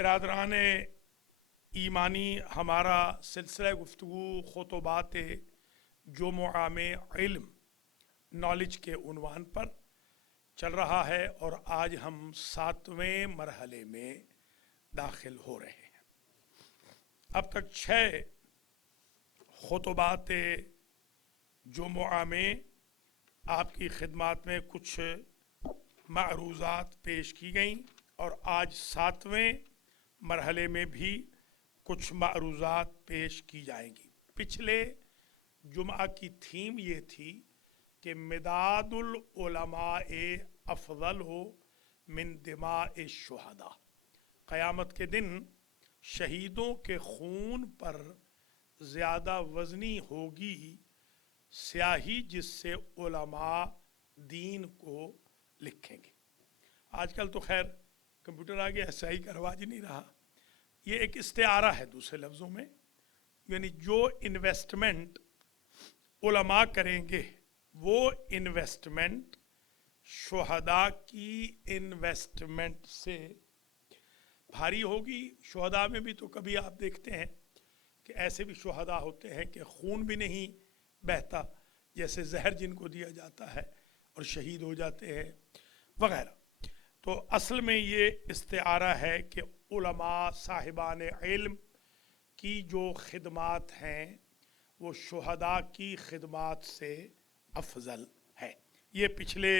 برادران ایمانی، ہمارا سلسلہ گفتگو خطبات جمعہ میں علم نالج کے عنوان پر چل رہا ہے، اور آج ہم 7ویں مرحلے میں داخل ہو رہے ہیں۔ اب تک 6 خطبات جمعہ میں آپ کی خدمات میں کچھ معروضات پیش کی گئیں، اور آج 7ویں مرحلے میں بھی کچھ معروضات پیش کی جائیں گی۔ پچھلے جمعہ کی تھیم یہ تھی کہ مداد العلماء افضل من دماء الشہداء، قیامت کے دن شہیدوں کے خون پر زیادہ وزنی ہوگی سیاہی جس سے علماء دین کو لکھیں گے۔ آج کل تو خیر کمپیوٹر آ گیا، سیاہی کا رواج نہیں رہا، یہ ایک استعارہ ہے، دوسرے لفظوں میں یعنی جو انویسٹمنٹ علماء کریں گے وہ انویسٹمنٹ شہداء کی انویسٹمنٹ سے بھاری ہوگی۔ شہداء میں بھی تو کبھی آپ دیکھتے ہیں کہ ایسے بھی شہداء ہوتے ہیں کہ خون بھی نہیں بہتا، جیسے زہر جن کو دیا جاتا ہے اور شہید ہو جاتے ہیں وغیرہ۔ تو اصل میں یہ استعارہ ہے کہ علماء صاحبان علم کی جو خدمات ہیں وہ شہداء کی خدمات سے افضل ہے۔ یہ پچھلے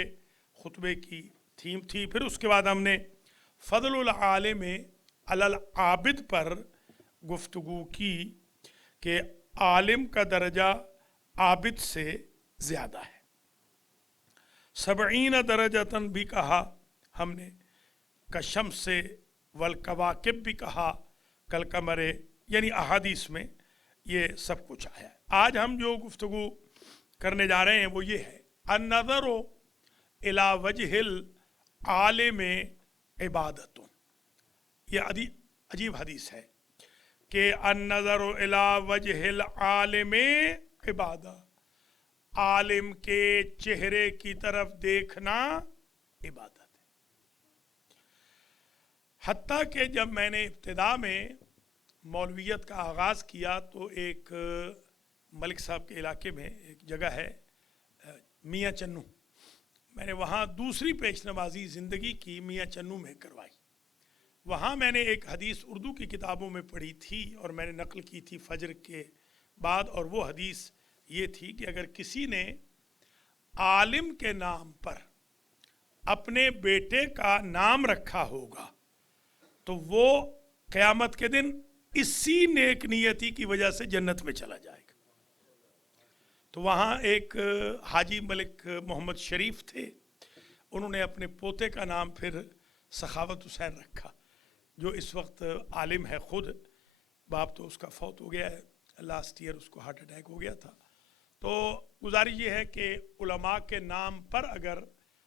خطبے کی تھیم تھی۔ پھر اس کے بعد ہم نے فضل العالم علی العابد پر گفتگو کی کہ عالم کا درجہ عابد سے زیادہ ہے۔ 70 درجتاً بھی کہا ہم نے، کشمس والکواکب بھی کہا کالقمر، یعنی احادیث میں یہ سب کچھ آیا ہے۔ آج ہم جو گفتگو کرنے جا رہے ہیں وہ یہ ہے، النظر الی وجہ العالم عبادت۔ یہ عجیب حدیث ہے کہ النظر الی وجہ العالم عبادت، عالم کے چہرے کی طرف دیکھنا عبادت ہے۔ حتیٰ کہ جب میں نے ابتدا میں مولویت کا آغاز کیا تو ایک ملک صاحب کے علاقے میں ایک جگہ ہے میاں چنو، میں نے وہاں دوسری پیش نوازی زندگی کی میاں چنو میں کروائی۔ وہاں میں نے ایک حدیث اردو کی کتابوں میں پڑھی تھی اور میں نے نقل کی تھی فجر کے بعد، اور وہ حدیث یہ تھی کہ اگر کسی نے عالم کے نام پر اپنے بیٹے کا نام رکھا ہوگا تو وہ قیامت کے دن اسی نیک نیتی کی وجہ سے جنت میں چلا جائے گا۔ تو وہاں ایک حاجی ملک محمد شریف تھے، انہوں نے اپنے پوتے کا نام پھر سخاوت حسین رکھا، جو اس وقت عالم ہے خود، باپ تو اس کا فوت ہو گیا ہے، لاسٹ ایئر اس کو ہارٹ اٹیک ہو گیا تھا۔ تو گزارش یہ ہے کہ علماء کے نام پر اگر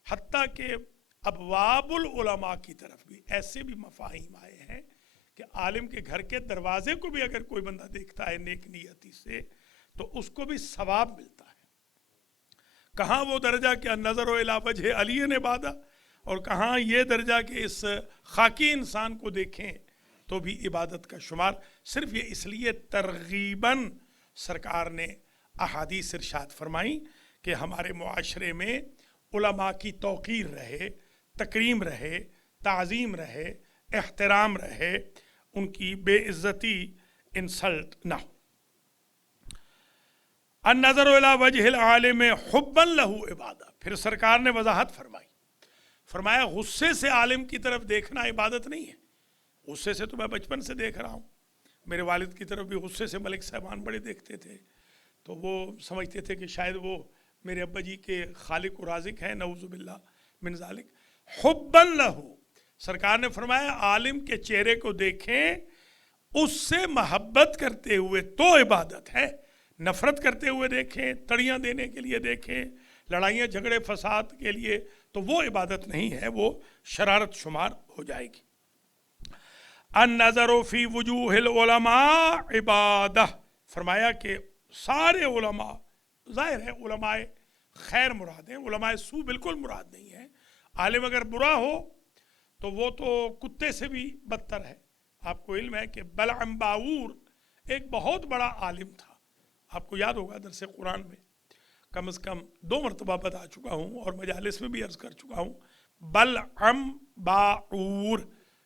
حتیٰ کہ ابواب العلماء کی طرف بھی ایسے بھی مفاہیم آئے ہیں کہ عالم کے گھر کے دروازے کو بھی اگر کوئی بندہ دیکھتا ہے نیک نیتی سے تو اس کو بھی ثواب ملتا ہے۔ کہاں وہ درجہ کہ النظر الی وجہ علی عبادہ، اور کہاں یہ درجہ کہ اس خاکی انسان کو دیکھیں تو بھی عبادت کا شمار۔ صرف یہ اس لیے ترغیباً سرکار نے احادیث ارشاد فرمائی کہ ہمارے معاشرے میں علماء کی توقیر رہے، تکریم رہے، تعظیم رہے، احترام رہے، ان کی بے عزتی انسلٹ نہ ہو۔ النظر الی وجہ العالم حبا لہ عبادہ، پھر سرکار نے وضاحت فرمایا غصے سے عالم کی طرف دیکھنا عبادت نہیں ہے۔ غصے سے تو میں بچپن سے دیکھ رہا ہوں، میرے والد کی طرف بھی غصے سے ملک صاحبان بڑے دیکھتے تھے، تو وہ سمجھتے تھے کہ شاید وہ میرے ابا جی کے خالق و رازق ہیں، نعوذ باللہ من ذالک۔ حبا لہ، سرکار نے فرمایا عالم کے چہرے کو دیکھیں اس سے محبت کرتے ہوئے تو عبادت ہے، نفرت کرتے ہوئے دیکھیں، تڑیاں دینے کے لیے دیکھیں، لڑائیاں جھگڑے فساد کے لیے، تو وہ عبادت نہیں ہے، وہ شرارت شمار ہو جائے گی۔ النظر فی وجوہ العلماء عبادہ، فرمایا کہ سارے علماء، ظاہر ہے علماء خیر مراد ہیں، علماء سو بالکل مراد نہیں ہے۔ عالم اگر برا ہو تو وہ تو کتے سے بھی بدتر ہے، آپ کو علم ہے کہ بلعم باور ایک بہت بڑا عالم تھا. آپ کو یاد ہوگا درس قرآن میں کم از کم 2 مرتبہ بتا چکا ہوں اور مجالس میں بھی عرض کر چکا ہوں. بلعم باور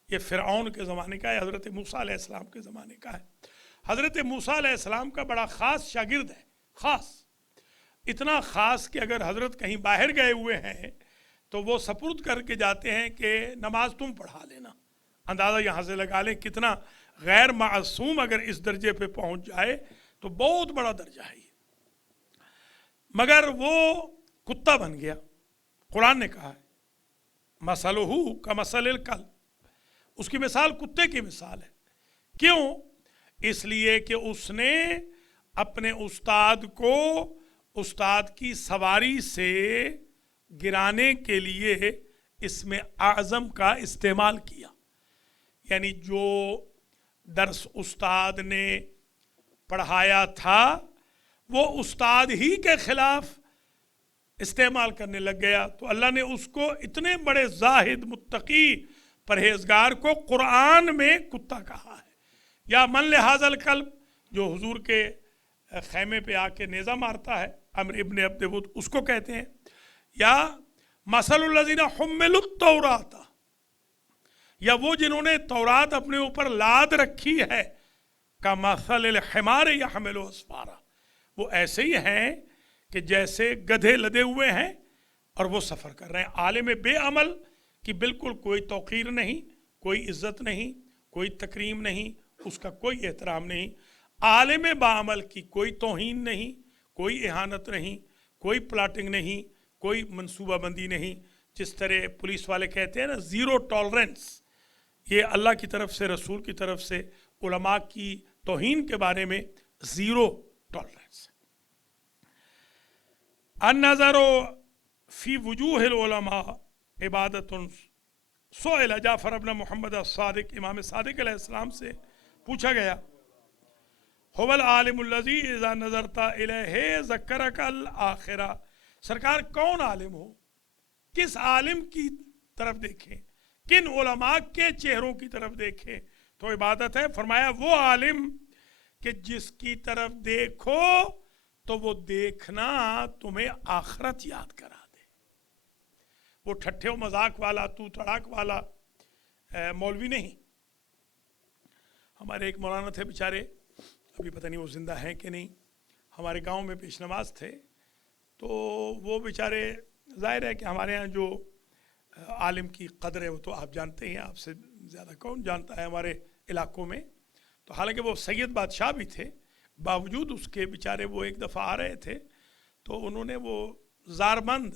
یہ فرعون کے زمانے کا ہے, حضرت موسیٰ علیہ السلام کے زمانے کا ہے. حضرت موسیٰ علیہ السلام کا بڑا خاص شاگرد ہے, خاص, اتنا خاص کہ اگر حضرت کہیں باہر گئے ہوئے ہیں تو وہ سپرد کر کے جاتے ہیں کہ نماز تم پڑھا لینا. اندازہ یہاں سے لگا لیں کتنا غیر معصوم اگر اس درجے پہ پہنچ جائے تو بہت بڑا درجہ ہے یہ. مگر وہ کتا بن گیا. قرآن نے کہا ہے مثلہ کمثل الکلب, اس کی مثال کتے کی مثال ہے. کیوں؟ اس لیے کہ اس نے اپنے استاد کو استاد کی سواری سے گرانے کے لیے اسم اعظم کا استعمال کیا. یعنی جو درس استاد نے پڑھایا تھا وہ استاد ہی کے خلاف استعمال کرنے لگ گیا. تو اللہ نے اس کو اتنے بڑے زاہد متقی پرہیزگار کو قرآن میں کتا کہا ہے. یا من لہذا الکلب, جو حضور کے خیمے پہ آ کے نیزہ مارتا ہے, عمرو ابن عبد ود, اس کو کہتے ہیں. یا مثل الذین حملوا التوراۃ, یا وہ جنہوں نے تورات اپنے اوپر لاد رکھی ہے, کمثل الحمار یحمل اسفارا, وہ ایسے ہی ہیں کہ جیسے گدھے لدے ہوئے ہیں اور وہ سفر کر رہے ہیں. عالم بے عمل کی بالکل کوئی توقیر نہیں, کوئی عزت نہیں, کوئی تکریم نہیں, اس کا کوئی احترام نہیں. عالم باعمل کی کوئی توہین نہیں, کوئی اہانت نہیں, کوئی پلاٹنگ نہیں, کوئی منصوبہ بندی نہیں. جس طرح پولیس والے کہتے ہیں نا زیرو ٹالرنس, یہ اللہ کی طرف سے, رسول کی طرف سے علماء کی توہین کے بارے میں زیرو ٹالرنس. النظر فی وجوہ العلماء عبادت. سئل جعفر ابن محمد الصادق, امام صادق علیہ السلام سے پوچھا گیا هو العالم الذی اذا نظرت الیہ ذکرک الآخرہ, سرکار کون عالم ہو, کس عالم کی طرف دیکھیں, کن علماء کے چہروں کی طرف دیکھیں تو عبادت ہے. فرمایا وہ عالم کہ جس کی طرف دیکھو تو وہ دیکھنا تمہیں آخرت یاد کرا دے. وہ ٹھٹھے و مذاق والا, تو تڑاک والا مولوی نہیں. ہمارے ایک مولانا تھے بیچارے, ابھی پتہ نہیں وہ زندہ ہیں کہ نہیں, ہمارے گاؤں میں پیش نماز تھے. تو وہ بیچارے, ظاہر ہے کہ ہمارے ہاں جو عالم کی قدر ہے وہ تو آپ جانتے ہیں, آپ سے زیادہ کون جانتا ہے ہمارے علاقوں میں. تو حالانکہ وہ سید بادشاہ بھی تھے, باوجود اس کے بیچارے وہ ایک دفعہ آ رہے تھے تو انہوں نے وہ زاربند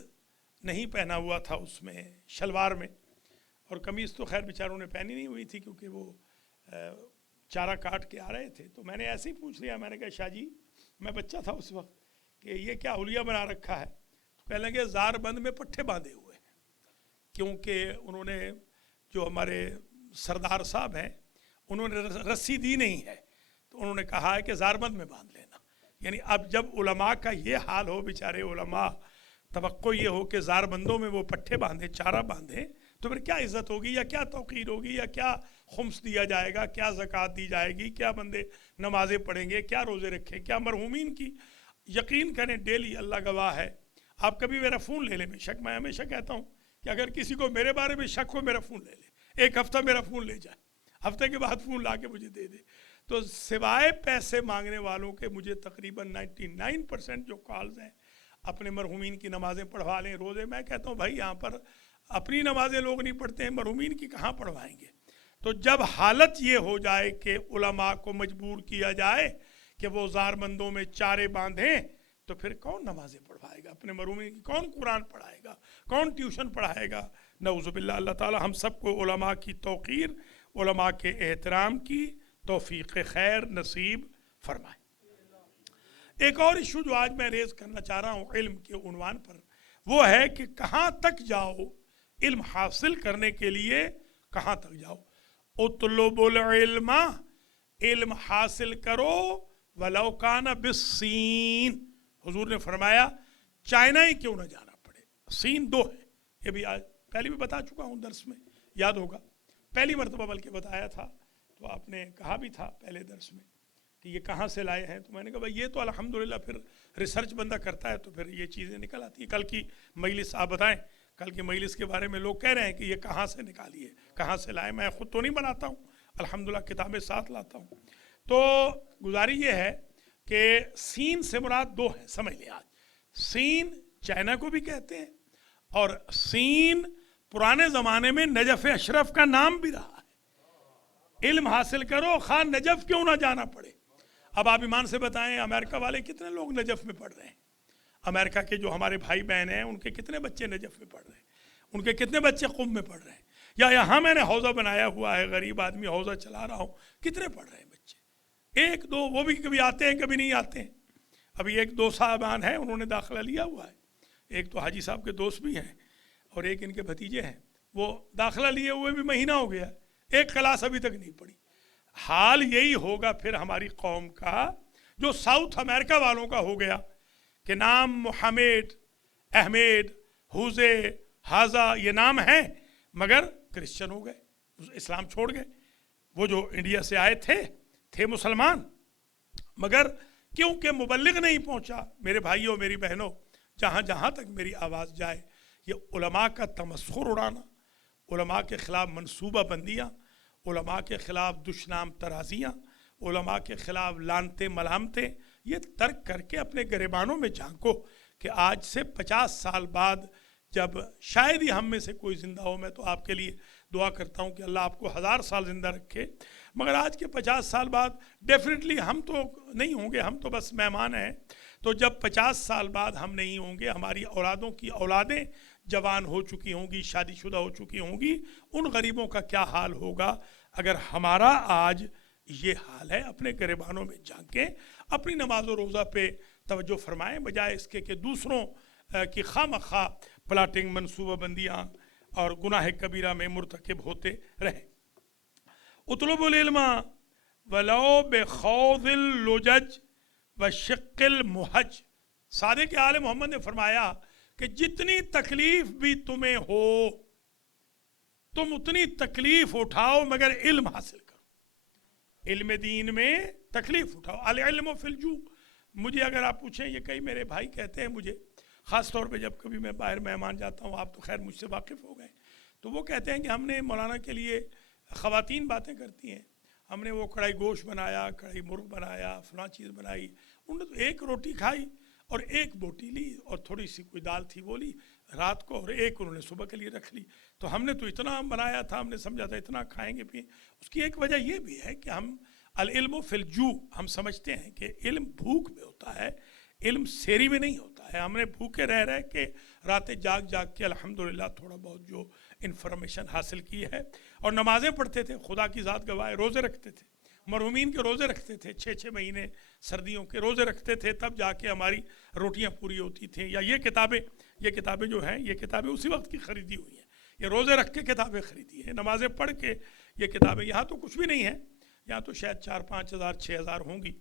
نہیں پہنا ہوا تھا اس میں شلوار میں, اور قمیض تو خیر بیچاروں نے پہنی نہیں ہوئی تھی کیونکہ وہ چارہ کاٹ کے آ رہے تھے. تو میں نے ایسے ہی پوچھ لیا, میں نے کہا شاہ جی, میں بچہ تھا اس وقت, کہ یہ کیا حلیہ بنا رکھا ہے؟ تو کہنے لگے زاربند میں پٹھے باندھے ہوئے ہیں, کیونکہ انہوں نے جو ہمارے سردار صاحب ہیں انہوں نے رسی دی نہیں ہے, تو انہوں نے کہا ہے کہ زاربند میں باندھ لینا. یعنی اب جب علماء کا یہ حال ہو, بیچارے علماء توقع یہ ہو کہ زاربندوں میں وہ پٹھے باندھیں, چارہ باندھیں, تو پھر کیا عزت ہوگی, یا کیا توقیر ہوگی, یا کیا خمس دیا جائے گا, کیا زکوٰۃ دی جائے گی, کیا بندے نمازیں پڑھیں گے, کیا روزے رکھیں, کیا مرحومین کی. یقین کریں ڈیلی, اللہ گواہ ہے, آپ کبھی میرا فون لے لیں, بے شک میں ہمیشہ کہتا ہوں کہ اگر کسی کو میرے بارے میں شک ہو میرا فون لے لے, ایک ہفتہ میرا فون لے جائے, ہفتے کے بعد فون لا کے مجھے دے دے. تو سوائے پیسے مانگنے والوں کے مجھے تقریباً 99% جو کالز ہیں اپنے مرحومین کی نمازیں پڑھوا لیں, روزے. میں کہتا ہوں بھائی یہاں پر اپنی نمازیں لوگ نہیں پڑھتے ہیں, مرحومین کی کہاں پڑھوائیں گے؟ تو جب حالت یہ ہو جائے کہ علماء کو مجبور کیا جائے کہ وہ زاربندوں میں چارے باندھیں, تو پھر کون نمازیں پڑھوائے گا اپنے مرحومین کی, کون قرآن پڑھائے گا, کون ٹیوشن پڑھائے گا؟ نعوذ باللہ. اللہ تعالی ہم سب کو علماء کی توقیر, علماء کے احترام کی توفیق خیر نصیب فرمائے. ایک اور ایشو جو آج میں ریز کرنا چاہ رہا ہوں علم کے عنوان پر, وہ ہے کہ کہاں تک جاؤ علم حاصل کرنے کے لیے, کہاں تک جاؤ. اطلب العلم, علم حاصل کرو, ولو کان بالصین. حضور نے فرمایا چائنا ہی کیوں نہ جانا پڑے. سین 2 ہے, یہ بھی آج پہلے بھی بتا چکا ہوں درس میں, یاد ہوگا, پہلی مرتبہ بلکہ بتایا تھا. تو آپ نے کہا بھی تھا پہلے درس میں کہ یہ کہاں سے لائے ہیں، تو میں نے کہا بھائی یہ تو الحمدللہ پھر ریسرچ بندہ کرتا ہے تو پھر یہ چیزیں نکل آتی ہیں۔ کل کی مجلس آپ بتائیں، کل کی مجلس کے بارے میں لوگ کہہ رہے ہیں کہ یہ کہاں سے نکالی ہے، کہاں سے لائے، میں خود تو نہیں بناتا ہوں، الحمدللہ کتابیں ساتھ لاتا ہوں۔ تو گزاری یہ ہے کہ سین سے مراد دو ہیں، سمجھ لیں آج سین چائنا کو بھی کہتے ہیں، اور سین پرانے زمانے میں نجف اشرف کا نام بھی رہا ہے۔ علم حاصل کرو خواہ نجف کیوں نہ جانا پڑے۔ اب آپ ایمان سے بتائیں امریکہ والے کتنے لوگ نجف میں پڑھ رہے ہیں، امریکہ کے جو ہمارے بھائی بہن ہیں ان کے کتنے بچے نجف میں پڑھ رہے ہیں، ان کے کتنے بچے قم میں پڑھ رہے ہیں، یا یہاں میں نے حوضہ بنایا ہوا ہے، غریب آدمی حوضہ چلا رہا ہوں، کتنے پڑھ رہے ہیں بچے، ایک دو، وہ بھی کبھی آتے ہیں کبھی نہیں آتے ہیں۔ ابھی ایک دو صاحبان ہیں انہوں نے داخلہ لیا ہوا ہے، ایک تو حاجی صاحب کے دوست بھی ہیں اور ایک ان کے بھتیجے ہیں، وہ داخلہ لیے ہوئے بھی مہینہ ہو گیا، ایک کلاس ابھی تک نہیں پڑھی۔ حال یہی ہوگا پھر ہماری قوم کا جو ساؤتھ امریکہ والوں کا ہو گیا کہ نام محمد، احمد، حوزے، حاضہ یہ نام ہیں مگر کرسچن ہو گئے، اسلام چھوڑ گئے۔ وہ جو انڈیا سے آئے تھے مسلمان، مگر کیونکہ مبلغ نہیں پہنچا، میرے بھائیوں میری بہنوں، جہاں جہاں تک میری آواز جائے یہ علماء کا تمسخر اڑانا، علماء کے خلاف منصوبہ بندیاں، علماء کے خلاف دشنام ترازیاں، علماء کے خلاف لانتے ملامتیں، یہ ترک کر کے اپنے گریبانوں میں جھانکو کہ آج سے 50 سال بعد جب شاید ہی ہم میں سے کوئی زندہ ہو، میں تو آپ کے لیے دعا کرتا ہوں کہ اللہ آپ کو 1000 سال زندہ رکھے، مگر آج کے 50 سال بعد ڈیفینیٹلی ہم تو نہیں ہوں گے، ہم تو بس مہمان ہیں، تو جب 50 سال بعد ہم نہیں ہوں گے، ہماری اولادوں کی اولادیں جوان ہو چکی ہوں گی، شادی شدہ ہو چکی ہوں گی، ان غریبوں کا کیا حال ہوگا اگر ہمارا آج یہ حال ہے۔ اپنے گریبانوں میں جھانکیں، اپنی نماز و روزہ پہ توجہ فرمائیں، بجائے اس کے کہ دوسروں کی خواہ مخواہ پلاٹنگ، منصوبہ بندیاں اور گناہ کبیرہ میں مرتکب ہوتے رہیں۔ اطلب العلم ولو بخوض اللجج وشق المحج، صادق آل محمد نے فرمایا کہ جتنی تکلیف بھی تمہیں ہو تم اتنی تکلیف اٹھاؤ مگر علم حاصل کرو، علم دین میں تکلیف اٹھاؤ۔ العلم فی الجوع، مجھے اگر آپ پوچھیں، یہ کئی میرے بھائی کہتے ہیں مجھے، خاص طور پہ جب کبھی میں باہر مہمان جاتا ہوں، آپ تو خیر مجھ سے واقف ہو گئے، تو وہ کہتے ہیں کہ ہم نے مولانا کے لیے، خواتین باتیں کرتی ہیں، ہم نے وہ کڑھائی گوشت بنایا، کڑھائی مرغ بنایا، فلاں چیز بنائی، انہوں نے تو ایک روٹی کھائی اور ایک بوٹی لی اور تھوڑی سی کوئی دال تھی وہ لی رات کو، اور ایک انہوں نے صبح کے لیے رکھ لی، تو ہم نے تو اتنا بنایا تھا، ہم نے سمجھا تھا اتنا کھائیں گے پئیں۔ اس کی ایک وجہ یہ بھی ہے کہ ہم العلم فی الجوع، ہم سمجھتے ہیں کہ علم بھوک میں ہوتا ہے، علم سیری میں نہیں ہوتا ہے۔ ہم نے بھوکے رہ کے راتیں جاگ کے الحمدللہ تھوڑا بہت جو انفارمیشن حاصل کی ہے، اور نمازیں پڑھتے تھے، خدا کی ذات گواہ، روزے رکھتے تھے، مرحومین کے روزے رکھتے تھے، 6 مہینے سردیوں کے روزے رکھتے تھے، تب جا کے ہماری روٹیاں پوری ہوتی تھیں۔ یا یہ کتابیں جو ہیں، یہ کتابیں اسی وقت کی خریدی ہوئی ہیں، یہ روزے رکھ کے کتابیں خریدی ہیں، نمازیں پڑھ کے یہ کتابیں، یہاں تو کچھ بھی نہیں ہے، یہاں تو شاید 4-5 ہزار 6 ہزار ہوں گی،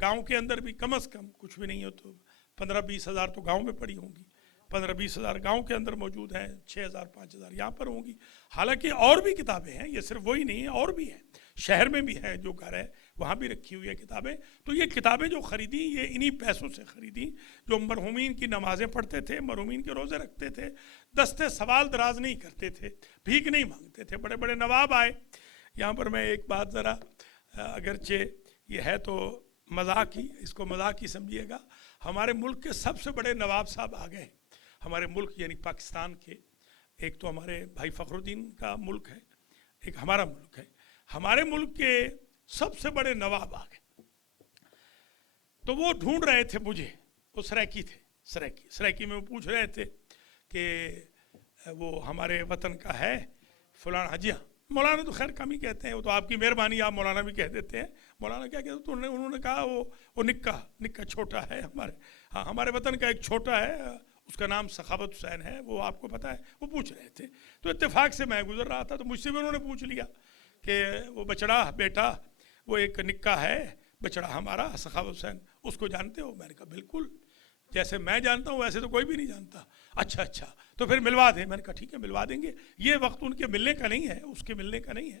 گاؤں کے اندر بھی کم از کم کچھ بھی نہیں ہو تو 15-20 ہزار تو گاؤں میں پڑی ہوں گی، 15-20 ہزار گاؤں کے اندر موجود ہیں، 6 ہزار 5 ہزار یہاں پر ہوں گی۔ حالانکہ اور بھی کتابیں ہیں، یہ صرف وہی نہیں ہیں، اور بھی ہیں، شہر میں بھی ہیں، جو گھر ہے وہاں بھی رکھی ہوئی ہے کتابیں۔ تو یہ کتابیں جو خریدیں یہ انہی پیسوں سے خریدیں جو مرحومین کی نمازیں پڑھتے تھے، مرحومین کے روزے رکھتے تھے، دستے سوال دراز نہیں کرتے تھے، بھیک نہیں مانگتے تھے۔ بڑے بڑے نواب آئے، یہاں پر میں ایک بات ذرا، اگرچہ یہ ہے تو مذاق ہی، اس کو مذاق ہی سمجھیے گا، ہمارے ملک کے سب سے بڑے نواب صاحب آ گئے ہمارے ملک یعنی پاکستان کے۔ ایک تو ہمارے بھائی فخر الدین کا ملک ہے، ایک ہمارا ملک ہے، ہمارے ملک کے سب سے بڑے نواب آ گئے، تو وہ ڈھونڈ رہے تھے مجھے، وہ سرائکی تھے، سرائکی میں وہ پوچھ رہے تھے کہ وہ ہمارے وطن کا ہے فلاں حجیہ، مولانا تو خیر کم ہی کہتے ہیں، وہ تو آپ کی مہربانی، آپ مولانا بھی کہہ دیتے ہیں، مولانا کیا کہتے ہیں، تو انہوں نے کہا وہ نکا چھوٹا ہے ہمارے وطن کا ایک چھوٹا ہے، اس کا نام سخاوت حسین ہے، وہ آپ کو پتہ ہے، وہ پوچھ رہے تھے۔ تو اتفاق سے میں گزر رہا تھا تو مجھ سے بھی انہوں نے پوچھ لیا کہ وہ بچڑا بیٹا، وہ ایک نکا ہے بچڑا ہمارا سخاوت حسین، اس کو جانتے ہو؟ میں نے کہا بالکل، جیسے میں جانتا ہوں ویسے تو کوئی بھی نہیں جانتا۔ اچھا تو پھر ملوا دیں۔ میں نے کہا ٹھیک ہے ملوا دیں گے، یہ وقت ان کے ملنے کا نہیں ہے، اس کے ملنے کا نہیں ہے۔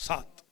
7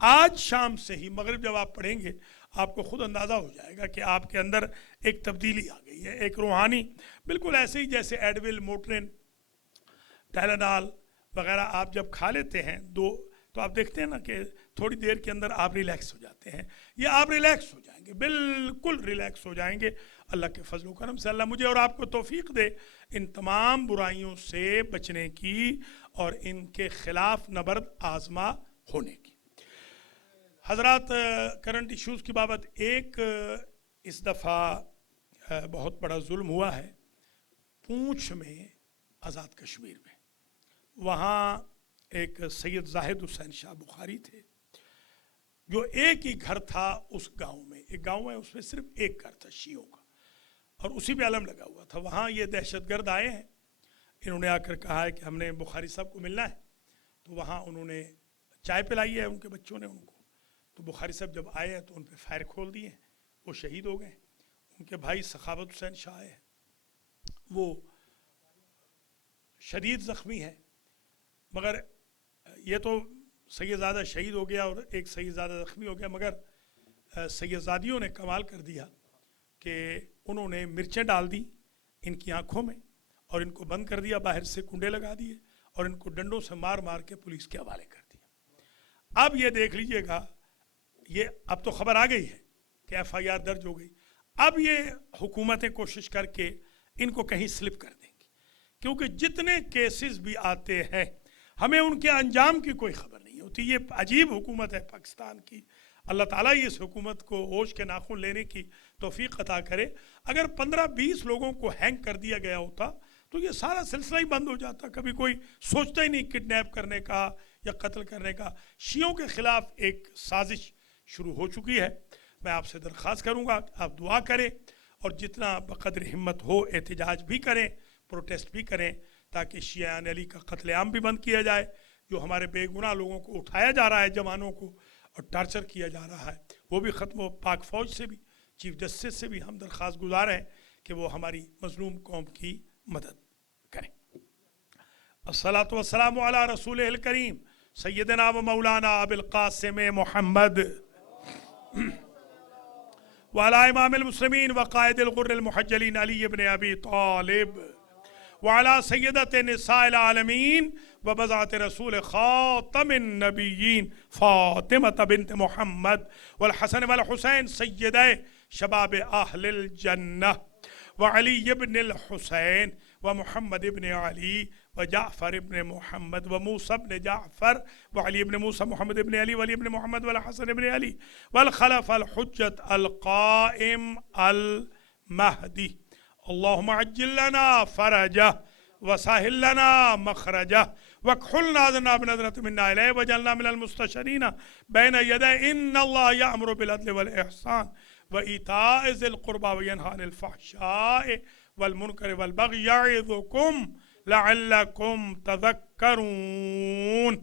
آج شام سے ہی مغرب جب آپ پڑھیں گے آپ کو خود اندازہ ہو جائے گا کہ آپ کے اندر ایک تبدیلی آ گئی ہے، ایک روحانی، بالکل ایسے ہی جیسے ایڈول، موٹرین، ٹائلانال وغیرہ آپ جب کھا لیتے ہیں تو آپ دیکھتے ہیں نا کہ تھوڑی دیر کے اندر آپ ریلیکس ہو جاتے ہیں، یا آپ ریلیکس ہو جائیں گے، بالکل ریلیکس ہو جائیں گے اللہ کے فضل و کرم سے۔ اللہ مجھے اور آپ کو توفیق دے ان تمام برائیوں سے بچنے کی اور ان کے خلاف نبرد آزما ہونے کی۔ حضرات، کرنٹ ایشوز کی بابت ایک اس دفعہ بہت بڑا ظلم ہوا ہے پونچھ میں، آزاد کشمیر میں۔ وہاں ایک سید زاہد حسین شاہ بخاری تھے، جو ایک ہی گھر تھا اس گاؤں میں، ایک گاؤں ہے اس میں صرف ایک گھر تھا شیعوں کا، اور اسی پہ علم لگا ہوا تھا۔ وہاں یہ دہشت گرد آئے ہیں، انہوں نے آ کر کہا ہے کہ ہم نے بخاری صاحب کو ملنا ہے، تو وہاں انہوں نے چائے پلائی ہے ان کے بچوں نے ان کو، تو بخاری صاحب جب آئے ہیں تو ان پہ فائر کھول دیے، وہ شہید ہو گئے۔ ان کے بھائی سخاوت حسین شاہ آئے ہیں، وہ شدید زخمی ہے، مگر یہ تو سید زادہ شہید ہو گیا اور ایک سید زادہ زخمی ہو گیا، مگر سید زادیوں نے کمال کر دیا کہ انہوں نے مرچیں ڈال دی ان کی آنکھوں میں اور ان کو بند کر دیا، باہر سے کنڈے لگا دیے اور ان کو ڈنڈوں سے مار مار کے پولیس کے حوالے کر دیا۔ اب یہ دیکھ لیجئے گا، یہ اب تو خبر آ گئی ہے کہ ایف آئی آر درج ہو گئی، اب یہ حکومتیں کوشش کر کے ان کو کہیں سلپ کر دیں گی، کیونکہ جتنے کیسز بھی آتے ہیں ہمیں ان کے انجام کی کوئی خبر نہیں ہوتی۔ یہ عجیب حکومت ہے پاکستان کی، اللہ تعالیٰ یہ اس حکومت کو ہوش کے ناخن لینے کی توفیق عطا کرے۔ اگر 15-20 لوگوں کو ہینگ کر دیا گیا ہوتا تو یہ سارا سلسلہ ہی بند ہو جاتا، کبھی کوئی سوچتا ہی نہیں کڈنیپ کرنے کا یا قتل کرنے کا۔ شیعوں کے خلاف ایک سازش شروع ہو چکی ہے۔ میں آپ سے درخواست کروں گا آپ دعا کریں اور جتنا بقدر ہمت ہو احتجاج بھی کریں، پروٹیسٹ بھی کریں، تاکہ شیعان علی کا قتل عام بھی بند کیا جائے، جو ہمارے بے گناہ لوگوں کو اٹھایا جا رہا ہے، جوانوں کو، اور ٹارچر کیا جا رہا ہے، وہ بھی ختم ہو۔ پاک فوج سے بھی، چیف جسٹس سے بھی ہم درخواست گزار ہیں کہ وہ ہماری مظلوم قوم کی مدد کریں۔ الصلاۃ والسلام علی رسول الکریم سیدنا و مولانا ابی القاسم محمد وعلى امام المسلمین وقائد الغر المحجلین علی ابن ابی طالب وعلى سیدۃ نساء العالمین وبضعۃ رسول خاتم النبیین فاطمہ بنت محمد والحسن والحسین سیدہ شباب اہل الجنہ وعلی ابن الحسین ومحمد ابن علی وجعفر ابن محمد وموسى ابن جعفر وعلي ابن موسى محمد ابن علي وعلي ابن محمد والحسن ابن علي والخلف الحجة القائم المهدي اللهم عجل لنا فرجه وسهل لنا مخرجه واكحلنا ذنب بنظرة منا إليه وجعلنا من المستشرين بين يديه إن الله يأمر بالعدل والإحسان وإيتاء ذي القربى وينهى عن الفحشاء والمنكر والبغي يعظكم لعلكم تذكرون۔